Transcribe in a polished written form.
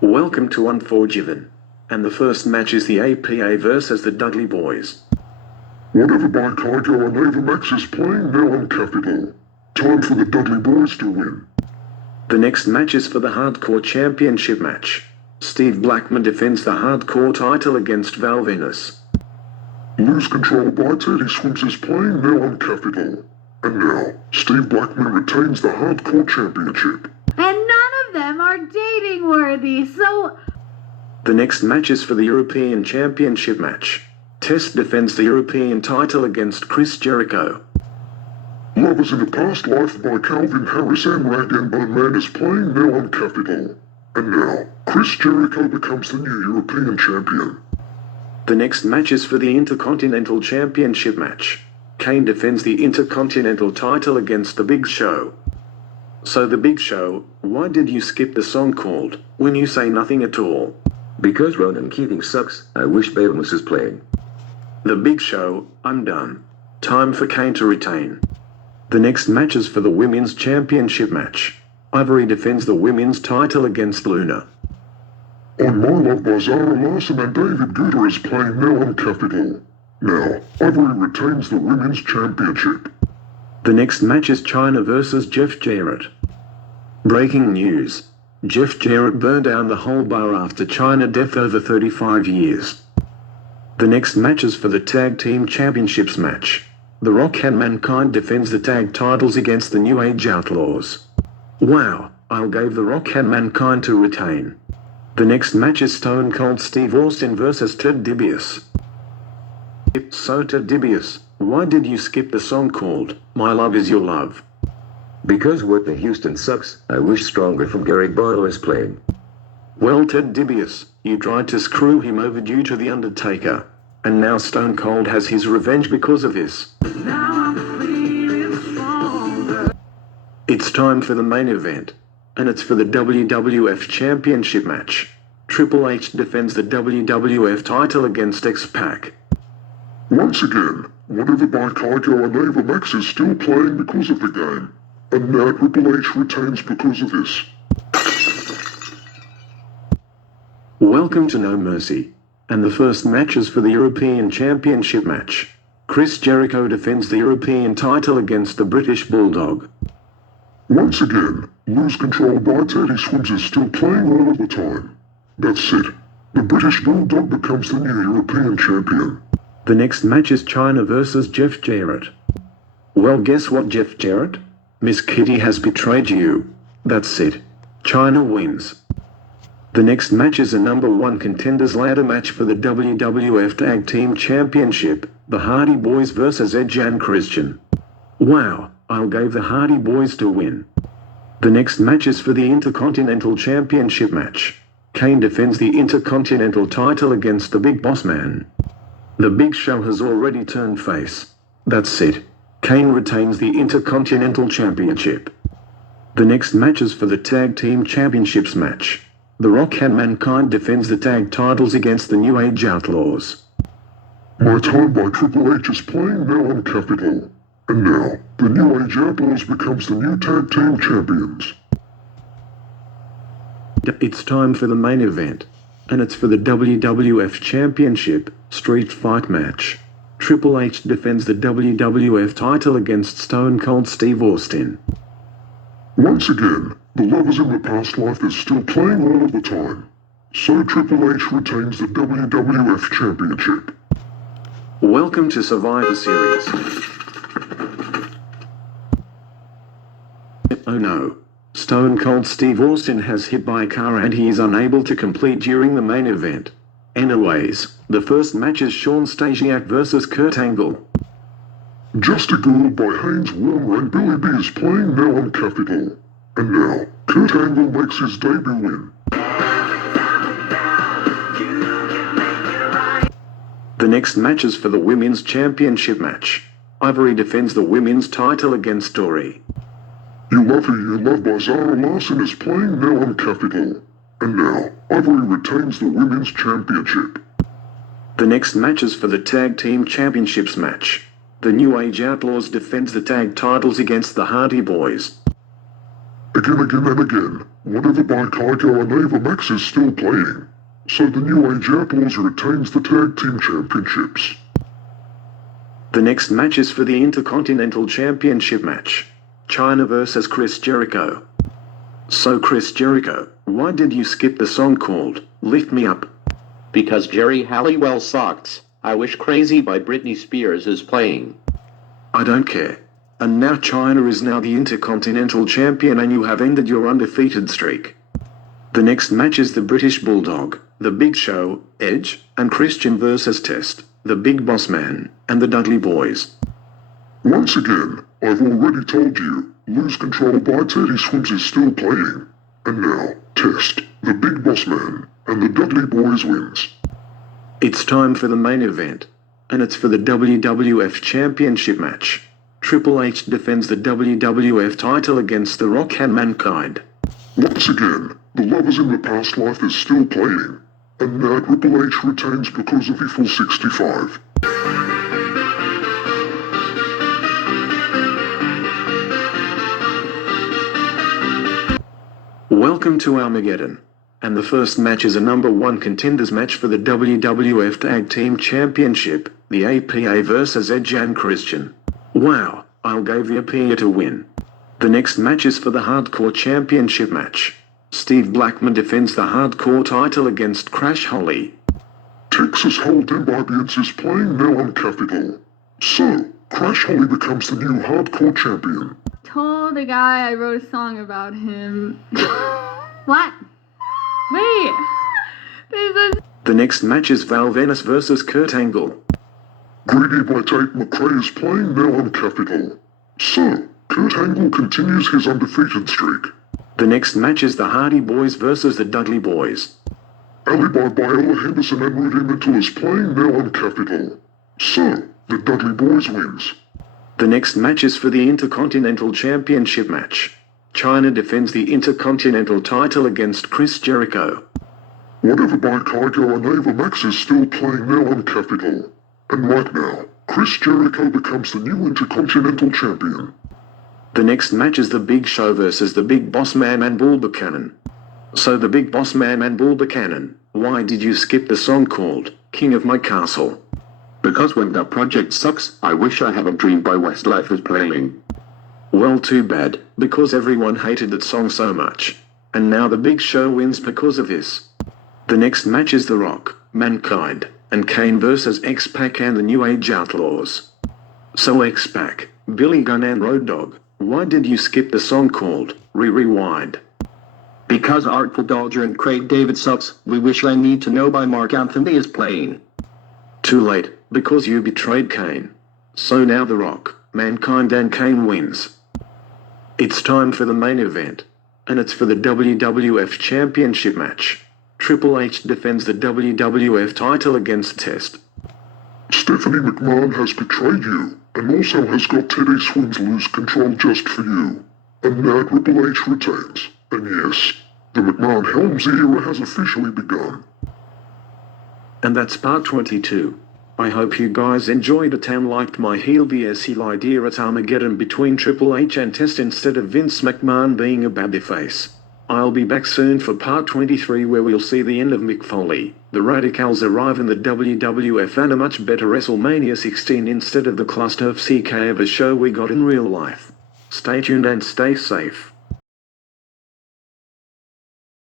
Welcome to Unforgiven. And the first match is the APA versus the Dudley Boys. Whatever by Kygo and Ava Max is playing now on Capital. Time for the Dudley Boys to win. The next match is for the Hardcore Championship match. Steve Blackman defends the Hardcore title against Val Venis. Lose Control by Teddy Swims is playing now on Capital. And now, Steve Blackman retains the Hardcore Championship. And none of them are dating worthy, so... The next match is for the European Championship match. Test defends the European title against Chris Jericho. Lovers in a Past Life by Calvin Harris and Rag and Bone Man is playing now on Capital. And now, Chris Jericho becomes the new European champion. The next match is for the Intercontinental Championship match. Kane defends the Intercontinental title against The Big Show. So The Big Show, why did you skip the song called When You Say Nothing at All? Because Ronan Keating sucks. I wish Bayless is playing. The Big Show, I'm done. Time for Kane to retain. The next match is for the Women's Championship match. Ivory defends the women's title against Luna. On My Love by Zara Larson and David Guetta is playing now on Capital. Now, Ivory retains the Women's Championship. The next match is China versus Jeff Jarrett. Breaking news. Jeff Jarrett burned down the whole bar after China death over 35 years. The next match is for the Tag Team Championships match. The Rock and Mankind defends the tag titles against the New Age Outlaws. Wow, I'll give the Rock and Mankind to retain. The next match is Stone Cold Steve Austin versus Ted DiBiase. So Ted DiBiase, why did you skip the song called My Love Is Your Love? Because Whitney Houston sucks. I wish Stronger from Gary Barlow is playing. Well, Ted DiBiase, you tried to screw him over due to The Undertaker. And now Stone Cold has his revenge because of this. It's time for the main event. And it's for the WWF Championship match. Triple H defends the WWF title against X-Pac. Once again, Whatever by Kygo and Ava Max is still playing because of the game. And now Triple H retains because of this. Welcome to No Mercy. And the first match is for the European Championship match. Chris Jericho defends the European title against the British Bulldog. Once again, Lose Control by Teddy Swims is still playing all of the time. That's it. The British Bulldog becomes the new European champion. The next match is China versus Jeff Jarrett. Well, guess what, Jeff Jarrett? Miss Kitty has betrayed you. That's it. China wins. The next match is a #1 contenders ladder match for the WWF Tag Team Championship, the Hardy Boys versus Edge and Christian. Wow, I'll give the Hardy Boys to win. The next match is for the Intercontinental Championship match. Kane defends the Intercontinental title against the Big Boss Man. The Big Show has already turned face. That's it. Kane retains the Intercontinental Championship. The next match is for the Tag Team Championships match. The Rock and Mankind defends the tag titles against the New Age Outlaws. My Time by Triple H is playing now on Capital. And now, the New Age Outlaws becomes the new Tag Team Champions. It's time for the main event. And it's for the WWF Championship Street Fight match. Triple H defends the WWF title against Stone Cold Steve Austin. Once again, the Lovers in the Past Life is still playing all of the time. So Triple H retains the WWF Championship. Welcome to Survivor Series. Oh no. Stone Cold Steve Austin has hit by a car and he is unable to complete during the main event. Anyways, the first match is Shawn Stasiak versus Kurt Angle. Just a Girl by Haynes Warmer and Billy B is playing now on Capital. And now, Kurt Angle makes his debut win. The next match is for the Women's Championship match. Ivory defends the women's title against Tori. You Love Who You Love by Zara Larson is playing now on Capital. And now, Ivory retains the Women's Championship. The next match is for the Tag Team Championships match. The New Age Outlaws defends the tag titles against the Hardy Boys. Again and again, whatever by Kygo and Ava Max is still playing. So the New Age Outlaws retains the Tag Team Championships. The next match is for the Intercontinental Championship match. China versus Chris Jericho. So Chris Jericho, why did you skip the song called Lift Me Up? Because Jerry Halliwell sucks. I Wish Crazy by Britney Spears is playing. I don't care. And now China is now the Intercontinental Champion and you have ended your undefeated streak. The next match is the British Bulldog, The Big Show, Edge, and Christian versus Test, The Big Boss Man, and the Dudley Boys. Once again, I've already told you, Lose Control by Teddy Swims is still playing. And now, Test, The Big Boss Man, and the Dudley Boys wins. It's time for the main event, and it's for the WWF Championship match. Triple H defends the WWF title against The Rock and Mankind. Once again, the Lovers in the Past Life is still playing. And now Triple H retains because of Eiffel 65. Welcome to Armageddon. And the first match is a number 1 contenders match for the WWF Tag Team Championship, the APA versus Edge and Christian. Wow, I'll give the APA to win. The next match is for the Hardcore Championship match. Steve Blackman defends the Hardcore title against Crash Holly. Texas Hold'em Barbians is playing now on Capitol. So, Crash Holly becomes the new Hardcore Champion. Told a guy I wrote a song about him. What? Wait! The next match is Val Venis versus Kurt Angle. Greedy by Tate McRae is playing now on Capitol. So, Kurt Angle continues his undefeated streak. The next match is the Hardy Boys versus the Dudley Boys. Alibi by Ella Henderson and Rudy Mitchell is playing now on Capitol. So, the Dudley Boys wins. The next match is for the Intercontinental Championship match. China defends the Intercontinental title against Chris Jericho. Whatever by Kygo and Ava Max is still playing now on Capitol. And right now, Chris Jericho becomes the new Intercontinental Champion. The next match is the Big Show versus the Big Boss Man and Bull Buchanan. So the Big Boss Man and Bull Buchanan, why did you skip the song called King of My Castle? Because when the project sucks, I Wish I Have a Dream by Westlife is playing. Well, too bad, because everyone hated that song so much. And now the Big Show wins because of this. The next match is The Rock, Mankind, and Kane versus X-Pac and the New Age Outlaws. So X-Pac, Billy Gunn and Road Dogg, why did you skip the song called Rewind? Because Artful Dodger and Craig David sucks, We Wish I Need to Know by Mark Anthony is playing. Too late, because you betrayed Kane. So now The Rock, Mankind and Kane wins. It's time for the main event, and it's for the WWF Championship match. Triple H defends the WWF title against Test. Stephanie McMahon has betrayed you, and also has got Teddy Swims Lose Control just for you. And now Triple H retains. And yes, the McMahon Helms era has officially begun. And that's part 22. I hope you guys enjoyed it and liked my heel vs heel idea at Armageddon between Triple H and Test instead of Vince McMahon being a babyface. I'll be back soon for part 23 where we'll see the end of Mick Foley. The Radicals arrive in the WWF and a much better Wrestlemania 16 instead of the cluster of CK of a show we got in real life. Stay tuned and stay safe.